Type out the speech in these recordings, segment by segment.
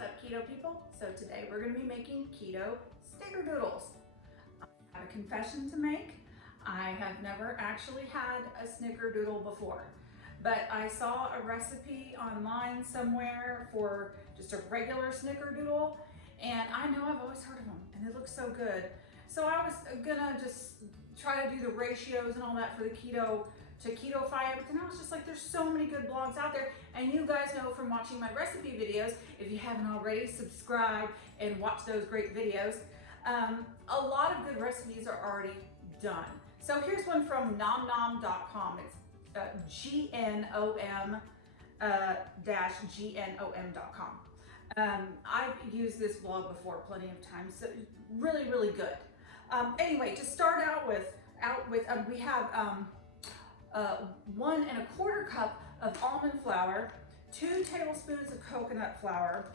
What's up, keto people? So today we're going to be making keto snickerdoodles. I have a confession to make. I have never actually had a snickerdoodle before, but I saw a recipe online somewhere for just a regular snickerdoodle, and I know I've always heard of them and it looks so good. So I was gonna just try to do the ratios and all that for the keto to keto-fy it, but then I was just like, there's so many good blogs out there, and you guys know from watching my recipe videos, if you haven't already, subscribe and watch those great videos. A lot of good recipes are already done. So here's one from nomnom.com. It's gnom-gnom.com. I've used this blog before plenty of times, so really, really good. Anyway, to start out with, we have 1 1/4 cup of almond flour, 2 tablespoons of coconut flour,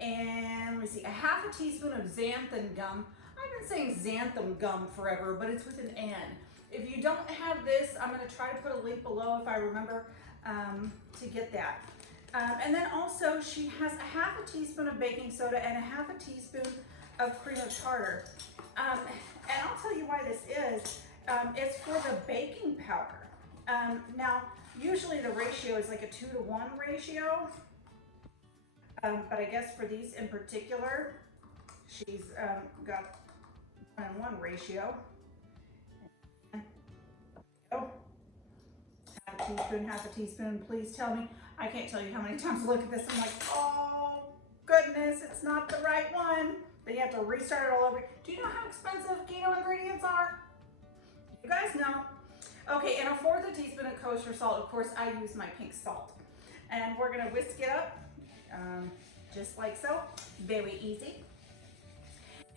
and let me see, a 1/2 teaspoon of xanthan gum. I've been saying xanthan gum forever, but it's with an N. If you don't have this, I'm going to try to put a link below if I remember to get that. And then also she has a 1/2 teaspoon of baking soda and a 1/2 teaspoon of cream of tartar. And I'll tell you why this is. It's for the baking powder. Now, usually the ratio is like a 2-to-1 ratio, but I guess for these in particular, she's got 1-to-1 ratio. Oh, 1/2 teaspoon, please tell me. I can't tell you how many times I look at this, I'm like, oh goodness, it's not the right one. Then you have to restart it all over. Do you know how expensive keto ingredients are? You guys know. Okay, and a 1/4 teaspoon of kosher salt. Of course, I use my pink salt. And we're gonna whisk it up, just like so, very easy.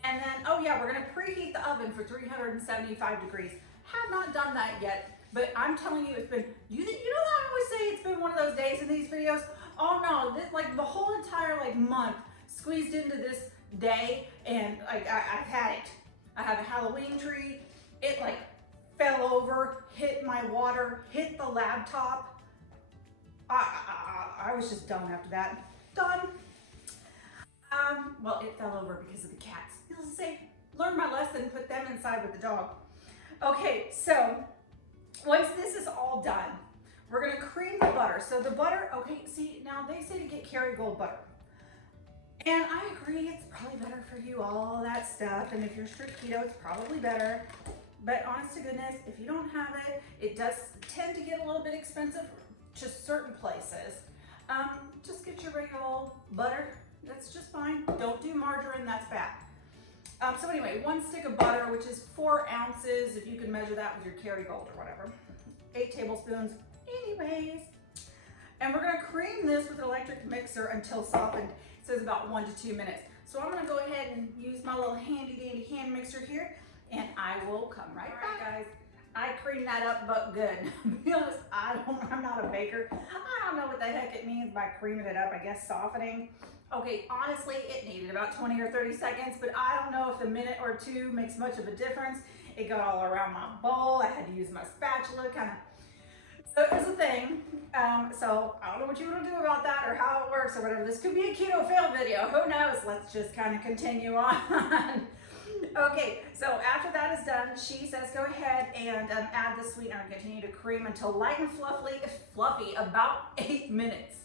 And then, oh yeah, we're gonna preheat the oven for 375 degrees. Have not done that yet, but I'm telling you, it's been, you know how I always say it's been one of those days in these videos? Oh no, this, like the whole entire month squeezed into this day, and like I've had it. I have a Halloween tree, it fell over, hit my water, hit the laptop. I was just done after that. Done. Well, it fell over because of the cats. Needless to say, learn my lesson, put them inside with the dog. Okay, so once this is all done, we're gonna cream the butter. So the butter, okay, see, now they say to get Kerrygold butter. And I agree, it's probably better for you, all that stuff. And if you're strict keto, it's probably better. But honest to goodness, if you don't have it, it does tend to get a little bit expensive to certain places. Just get your regular old butter, that's just fine. Don't do margarine, that's bad. So anyway, 1 stick of butter, which is 4 ounces, if you can measure that with your Kerrygold or whatever. 8 tablespoons, anyways. And we're gonna cream this with an electric mixer until softened. It says about 1 to 2 minutes. So I'm gonna go ahead and use my little handy dandy hand mixer here, and I will come right back. Guys, I creamed that up but good. To be honest, I'm not a baker. I don't know what the heck it means by creaming it up, I guess softening. Okay, honestly, it needed about 20 or 30 seconds, but I don't know if a minute or 2 makes much of a difference. It got all around my bowl. I had to use my spatula, so it was a thing. So I don't know what you want to do about that or how it works or whatever. This could be a keto fail video, who knows? Let's just kind of continue on. Okay, so after that is done, she says go ahead and add the sweetener and continue to cream until light and fluffy, about 8 minutes.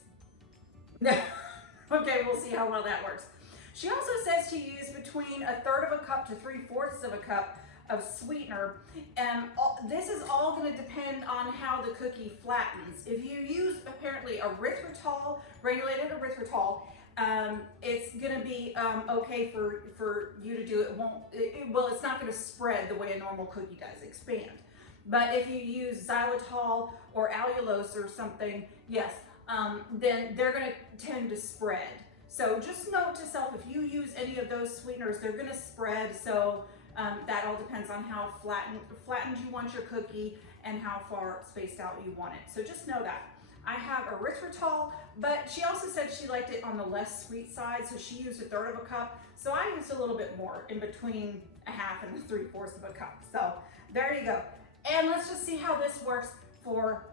Okay, we'll see how well that works. She also says to use between 1/3 cup to 3/4 cup of sweetener, and this is all going to depend on how the cookie flattens. If you use apparently erythritol, granulated erythritol, it's going to be okay for you to do it. Well, it's not going to spread the way a normal cookie does, expand. But if you use xylitol or allulose or something, yes, then they're going to tend to spread. So just note to self, if you use any of those sweeteners, they're going to spread. So that all depends on how flattened you want your cookie and how far spaced out you want it. So just know that. I have erythritol, but she also said she liked it on the less sweet side, so she used 1/3 cup. So I used a little bit more, in between 1/2 and 3/4 cup. So there you go. And let's just see how this works for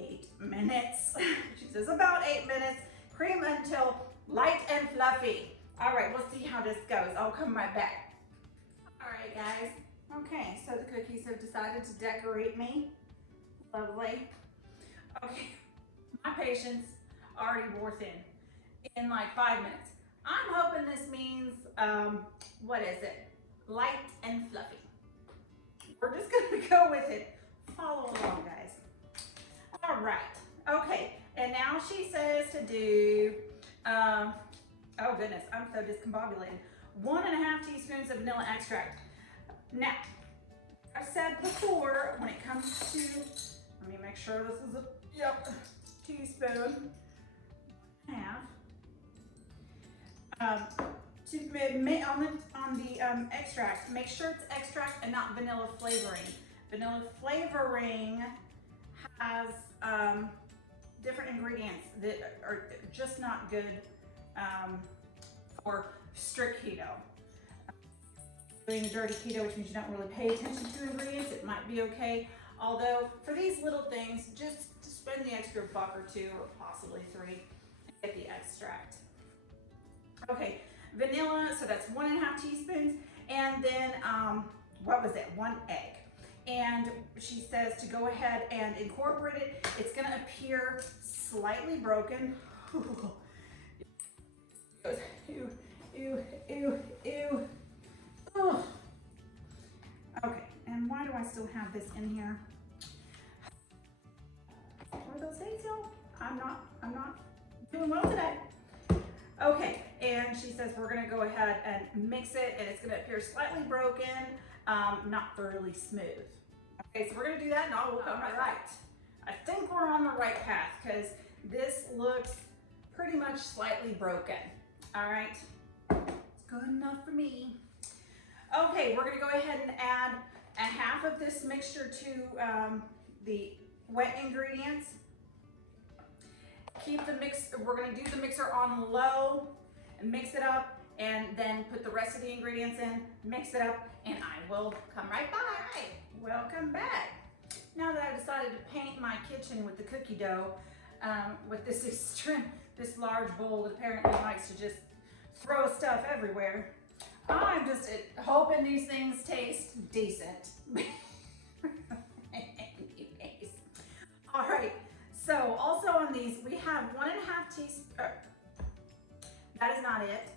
8 minutes. She says about 8 minutes. Cream until light and fluffy. All right, we'll see how this goes. I'll come right back. All right, guys. Okay, so the cookies have decided to decorate me. Lovely. Okay, my patience already wore thin in like 5 minutes. I'm hoping this means, what is it? Light and fluffy. We're just gonna go with it. Follow along, guys. All right, okay, and now she says to do, oh goodness, I'm so discombobulated. 1.5 teaspoons of vanilla extract. Now, I've said before, when it comes to, let me make sure this is a, yep, teaspoon, half. On the extract, make sure it's extract and not vanilla flavoring. Vanilla flavoring has different ingredients that are just not good for strict keto. Doing dirty keto, which means you don't really pay attention to ingredients, it might be okay. Although for these little things, just spend the extra $1 or $2 or possibly $3 and get the extract. Okay, vanilla, so that's 1.5 teaspoons, and then what was it? 1 egg. And she says to go ahead and incorporate it. It's going to appear slightly broken. Ew, ew, ew, ew. Oh. Okay, and why do I still have this in here? What are those days, y'all? I'm not doing well today. Okay, and she says we're gonna go ahead and mix it, and it's gonna appear slightly broken, not thoroughly smooth. Okay, so we're gonna do that, and I will come right. I think we're on the right path, because this looks pretty much slightly broken. All right, it's good enough for me. Okay, we're gonna go ahead and add 1/2 of this mixture to the wet ingredients. Keep the mix, we're gonna do the mixer on low and mix it up, and then put the rest of the ingredients in, mix it up, and I will come right back. Welcome back. Now that I've decided to paint my kitchen with the cookie dough, with this large bowl that apparently likes to just throw stuff everywhere, I'm just hoping these things taste decent. Anyways. All right, so also on these, we have 1.5 teaspoons, that is not it.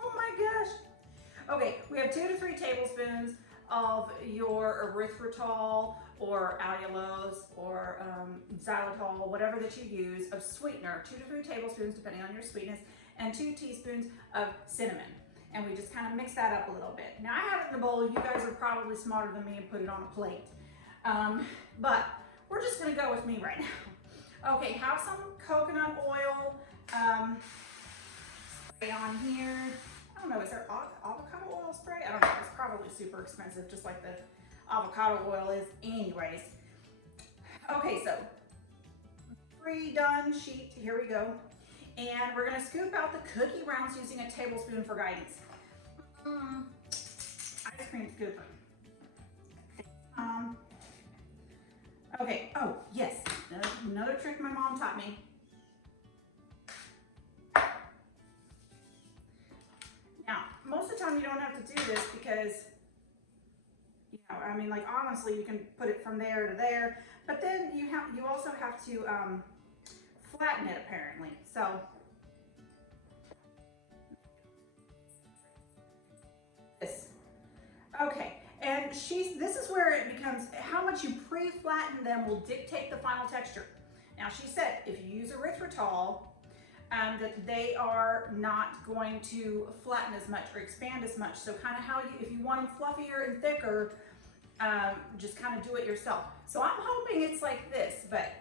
Oh my gosh. Okay, we have 2 to 3 tablespoons of your erythritol or allulose or xylitol, whatever that you use, of sweetener, 2 to 3 tablespoons depending on your sweetness, and 2 teaspoons of cinnamon. And we just kind of mix that up a little bit. Now I have it in a bowl. You guys are probably smarter than me and put it on a plate. But we're just gonna go with me right now. Okay, have some coconut oil spray on here. I don't know, is there avocado oil spray? I don't know, it's probably super expensive, just like the avocado oil is anyways. Okay, so pre-done sheet, here we go. And we're gonna scoop out the cookie rounds using a tablespoon for guidance. Ice cream scooper. Okay, oh yes, another trick my mom taught me. Now, most of the time you don't have to do this because, you know, I mean, like honestly, you can put it from there to there, but then you also have to flatten it apparently. So this. Okay, and this is where it becomes, how much you pre-flatten them will dictate the final texture. Now she said if you use erythritol, that they are not going to flatten as much or expand as much. So kind of how if you want them fluffier and thicker, just kind of do it yourself. So I'm hoping it's like this, but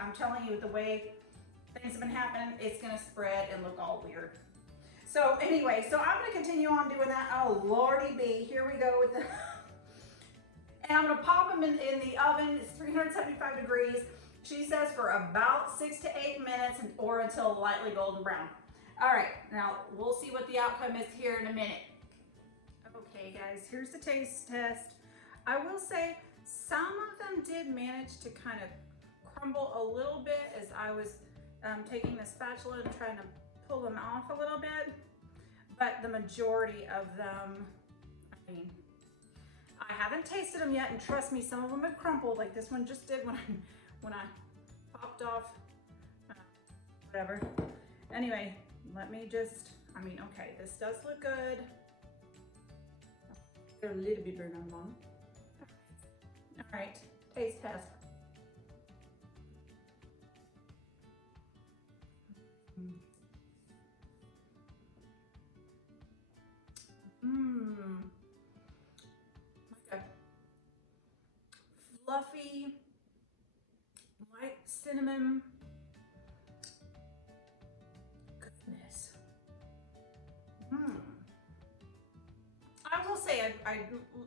I'm telling you, the way things have been happening, it's gonna spread and look all weird. So anyway, so I'm gonna continue on doing that. Oh Lordy B, here we go with the, and I'm gonna pop them in the oven. It's 375 degrees. She says for about 6 to 8 minutes or until lightly golden brown. All right, now we'll see what the outcome is here in a minute. Okay guys, here's the taste test. I will say some of them did manage to kind of crumble a little bit as I was taking the spatula and trying to pull them off a little bit, but the majority of them, I mean, I haven't tasted them yet, and trust me, some of them have crumpled, like this one just did when I popped off, whatever. Anyway, let me just, I mean, okay, this does look good. They're a little bit burnt on them. All right, taste test. Like a fluffy, white cinnamon. Goodness. I will say,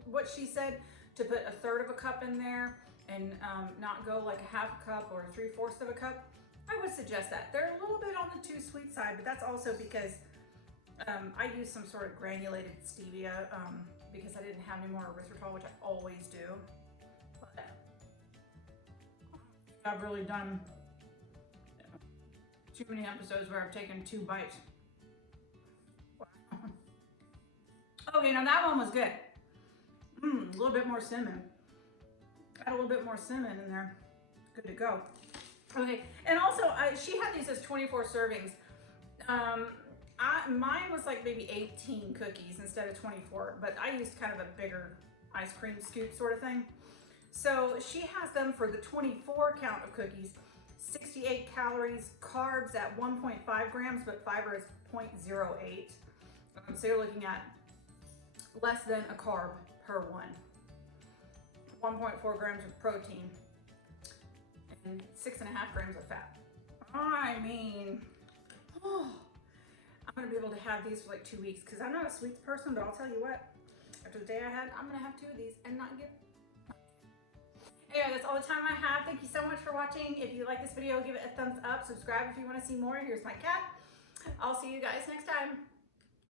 what she said, to put 1/3 of a cup in there and not go like a 1/2 cup or 3/4 of a cup, I would suggest that. They're a little bit on the too sweet side, but that's also because I use some sort of granulated stevia because I didn't have any more erythritol, which I always do. But I've really done too many episodes where I've taken 2 bites. Wow. Okay, now that one was good. A little bit more cinnamon. Add a little bit more cinnamon in there. Good to go. Okay, and also she had these as 24 servings. Mine was like maybe 18 cookies instead of 24, but I used kind of a bigger ice cream scoop sort of thing. So she has them for the 24 count of cookies, 68 calories, carbs at 1.5 grams, but fiber is 0.08. So you're looking at less than a carb per one. 1.4 grams of protein and 6.5 grams of fat. I mean, I'm gonna be able to have these for like 2 weeks because I'm not a sweets person, but I'll tell you what, after the day I had, I'm gonna have 2 of these and not get. Anyway, that's all the time I have. Thank you so much for watching. If you like this video, give it a thumbs up, subscribe if you wanna see more. Here's my cat. I'll see you guys next time.